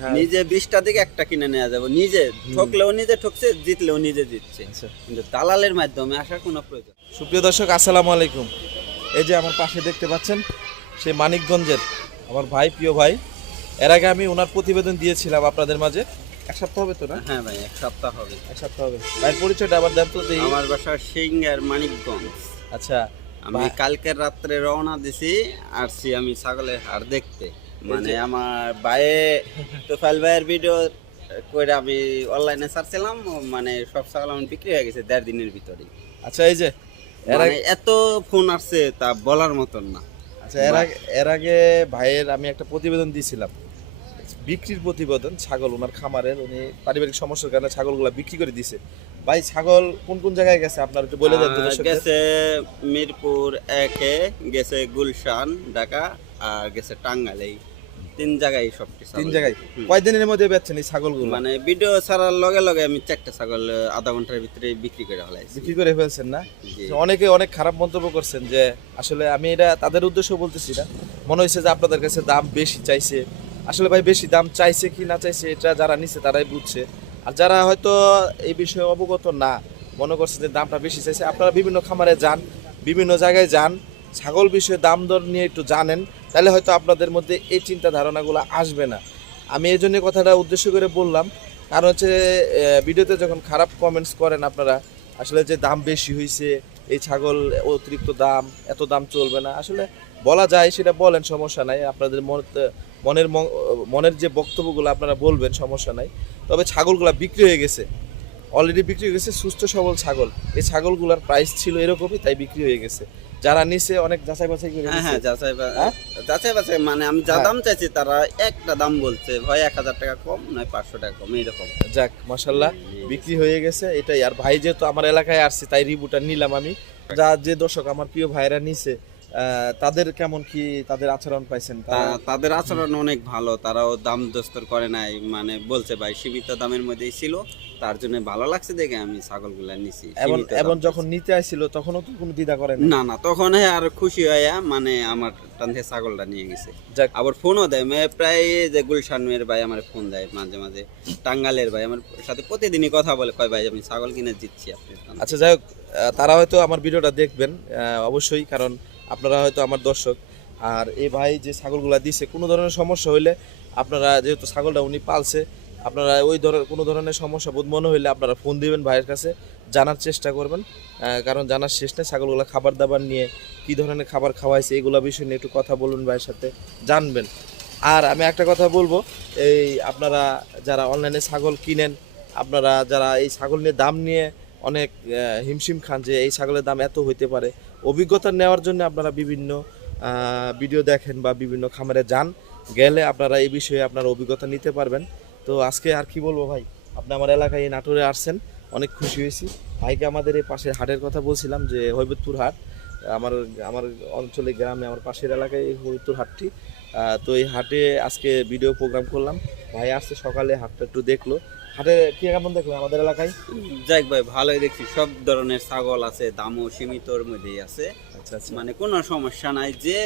হ্যাঁ। নিজে বিশটা দিকে একটা কিনে নেওয়া যাবে। নিজে ঠকলেও নিজে ঠকছে জিতলেও নিজে জিতছে। আচ্ছা। কিন্তু দালালের মাধ্যমে আসার কোনো প্রয়োজন সুপ্রিয় দর্শক আসসালামু আলাইকুম। এই যে আমার পাশে দেখতে পাচ্ছেন সেই মানিকগঞ্জের আমার ভাই প্রিয় ভাই। এর আগে আমি ওনার প্রতিবেদন দিয়েছিলাম আপনাদের মাঝে। এক সপ্তাহ হবে তো না? হ্যাঁ ভাই এক সপ্তাহ হবে। এক সপ্তাহ হবে। ভাইয়ের পরিচয়টা আবার দেন তো দেই আমার বাসা সিঙ্গার মানিকগঞ্জ। আচ্ছা আমি কালকের রাত্রে রওনা দিছি আসছি আমি ছাগলের হাড় দেখতে। মানে আমার ভাইয়ে তোফাইল ভাইয়ের ভিডিও করে আমি অনলাইনে সার্চছিলাম মানে সব ছাগল আমার বিক্রি হয়ে গেছে দেড় দিনের ভিতরে। আচ্ছা এই যে মানে এত ফোন আসছে তা বলার মতন না। আচ্ছা এর আগে এর আগে ভাইয়ের আমি একটা প্রতিবেদন দিয়েছিলাম বিক্রির প্রতিবেদন ছাগল ওনার খামারের উনি পারিবারিক সমস্যার কারণে ছাগলগুলা বিক্রি করে দিছে। ভাই ছাগল কোন কোন জায়গায় গেছে? আপনার একটু বলে দেন গেছে মিরপুর একে গেছে গুলশান ঢাকা আর গেছে টাঙ্গাইল। তিন জায়গায় সবটি। তিন জায়গায়? কয়দিনের মধ্যে বেচছেন এই ছাগলগুলো? মানে ভিডিও ছাড়ার লগে লগে আমি চারটা ছাগল আধা ঘণ্টার ভিতরে বিক্রি করে ফেলাইছি। বিক্রি করে ফেলছেন না? অনেকে অনেক খারাপ মন্তব্য করছেন যে আসলে আমি এটা তাদের উদ্দেশ্য বলতেছি না। মনে হয়েছে যে আপনাদের কাছে দাম বেশি চাইছে। আসলে ভাই বেশি দাম চাইছে কি না চাইছে এটা যারা নিছে তারাই বুঝছে। আর যারা হয়তো এই বিষয়ে অবগত না মনে করছে যে দামটা বেশি চাইছে আপনারা বিভিন্ন খামারে যান বিভিন্ন জায়গায় যান ছাগল বিষয়ে দাম দর নিয়ে একটু জানেন। তাহলে হয়তো আপনাদের মধ্যে এই চিন্তা ধারণাগুলো আসবে না। আমি এই জন্য কথাটা উদ্দেশ্য করে বললাম, কারণ হচ্ছে ভিডিওতে যখন খারাপ কমেন্টস করেন আপনারা, আসলে যে দাম বেশি হয়েছে এই ছাগল অতিরিক্ত দাম, এত দাম চলবে না, আসলে বলা যায়, সেটা বলেন, সমস্যা নাই, আপনাদের মন- মনের মনের যে বক্তব্যগুলো আপনারা বলবেন, সমস্যা নাই। তবে ছাগলগুলো বিক্রি হয়ে গেছে। অলরেডি বিক্রি হয়ে গেছে সুস্থ সবল ছাগল। এই ছাগলগুলোর প্রাইস ছিল এরকমই তাই বিক্রি হয়ে গেছে। যারা নিছে অনেক যাচাই বাছাই করে হ্যাঁ হ্যাঁ যাচাই হ্যাঁ? যাচাই বাছাই মানে আমি যা হ্যাঁ। দাম চাইছি তারা একটা দাম বলছে ভাই এক হাজার টাকা কম নয় পাঁচশো টাকা কম এইরকম। যাক মাসাল্লাহ বিক্রি হয়ে গেছে এটাই। আর ভাই যেহেতু আমার এলাকায় আসছে তাই রিবুটা নিলাম আমি। যা যে দর্শক আমার প্রিয় ভাইরা নিছে আহ, তাদের কেমন কি তাদের আচরণ পাইছেন? তাদের আচরণ অনেক ভালো তারাও দাম দস্তর করে নাই মানে বলছে ভাই সীমিত দামের মধ্যেই ছিল তার জন্য ভালো লাগছে দেখে আমি ছাগলগুলা নিছি এবং এবং যখন নিতে আসছিল তখনও তো কোনো দ্বিধা করেন না না তখন আর খুশি হইয়া মানে আমার টানতে ছাগলটা নিয়ে গেছে। আবার ফোনও দেয় মে- প্রায় যে গুলশান মেয়ের ভাই আমার ফোন দেয় মাঝে মাঝে টাঙ্গালের ভাই আমার সাথে প্রতিদিনই কথা বলে কয় ভাই আমি ছাগল কিনে দিচ্ছি আপনি আচ্ছা যাই হোক তারা হয়তো আমার ভিডিওটা দেখবেন অবশ্যই কারণ আপনারা হয়তো আমার দর্শক। আর এই ভাই যে ছাগলগুলা দিছে কোনো ধরনের সমস্যা হইলে আপনারা যেহেতু ছাগলটা উনি পালছে আপনারা ওই ধরনের, কোনো ধরনের সমস্যা বোধ মনে হইলে আপনারা ফোন দিবেন ভাইয়ের কাছে, জানার চেষ্টা করবেন। কারণ জানার শেষ নেই, ছাগলগুলো খাবার দাবার নিয়ে কী ধরনের খাবার খাওয়াইছে এগুলো বিষয় নিয়ে একটু কথা বলুন ভাইয়ের সাথে, জানবেন। আর আমি একটা কথা বলব, এই আপনারা যারা অনলাইনে ছাগল কিনেন, আপনারা যারা এই ছাগল নিয়ে দাম নিয়ে অনেক হিমশিম খান যে এই ছাগলের দাম এত হইতে পারে, অভিজ্ঞতা নেওয়ার জন্য আপনারা বিভিন্ন ভিডিও দেখেন বা বিভিন্ন খামারে যান, গেলে আপনারা এই বিষয়ে আপনারা অভিজ্ঞতা নিতে পারবেন। তো আজকে আর কি বলব ভাই? আপনি আমার এলাকায় এই নাটোরে আসছেন, অনেক খুশি হয়েছি। ভাইকে আমাদের এই পাশের হাটের কথা বলছিলাম যে হৈবতপুর হাট, আমার আমার অঞ্চলে, গ্রামে, আমার পাশের এলাকায় এই হৈবতপুর হাটটি। তো এই হাটে আজকে ভিডিও প্রোগ্রাম করলাম। ভাই আসছে সকালে, হাটটা একটু দেখল। হাটে কি কেমন দেখল আমাদের এলাকায়? যাক ভাই, ভালোই দেখছি। সব ধরনের ছাগল আছে, দামও সীমিতর মধ্যেই আছে। মানে কোনো সমস্যা নাই যে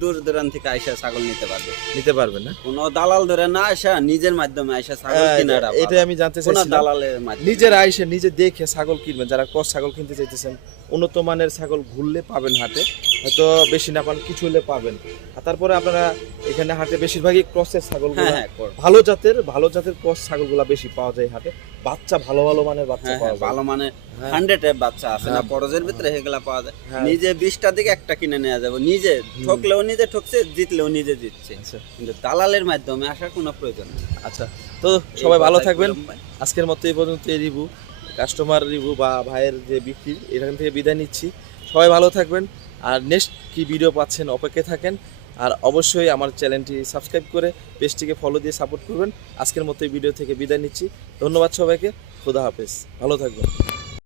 দূর দূরান্ত থেকে আইসা ছাগল নিতে পারবে। নিতে পারবেন না? কোনো দালাল ধরে না আসা নিজের মাধ্যমে আইসা ছাগল কিনাটা এটাই আমি জানতে চাইছিলাম। দালালের মাধ্যমে। নিজের আইসে নিজে দেখে ছাগল কিনবেন যারা ক্রস ছাগল কিনতে চাইতেছেন উন্নত মানের ছাগল ঘুরলে পাবেন হাটে হয়তো বেশি না পান কিছু হলে পাবেন। আর তারপরে আপনারা এখানে হাটে বেশিরভাগই ক্রসের ছাগল হ্যাঁ হ্যাঁ ভালো জাতের ভালো জাতের ক্রস ছাগলগুলা বেশি পাওয়া যায় হাটে। বাচ্চা ভালো ভালো মানের বাচ্চা হ্যাঁ ভালো মানে। হান্ড্রেড বাচ্চা আছে না। পরজের ভিতরে সেগুলা পাওয়া যায়। নিজে বিশটা দিকে একটা কিনে নেওয়া যাবে। নিজে ঠকলেও নিজে ঠকছে জিতলেও নিজে জিতছে। আচ্ছা। কিন্তু দালালের মাধ্যমে আসার কোনো প্রয়োজন নেই। আচ্ছা। তো সবাই ভালো থাকবেন। আজকের মতো এই পর্যন্ত এই রিভিউ কাস্টমার রিভিউ বা ভাইয়ের যে বিক্রি এখান থেকে বিদায় নিচ্ছি। সবাই ভালো থাকবেন। আর নেক্সট কি ভিডিও পাচ্ছেন অপেক্ষায় থাকেন। আর অবশ্যই আমার চ্যানেলটি সাবস্ক্রাইব করে পেজটিকে ফলো দিয়ে সাপোর্ট করবেন। আজকের মতো এই ভিডিও থেকে বিদায় নিচ্ছি। ধন্যবাদ সবাইকে। খুদা হাফেজ। ভালো থাকবেন।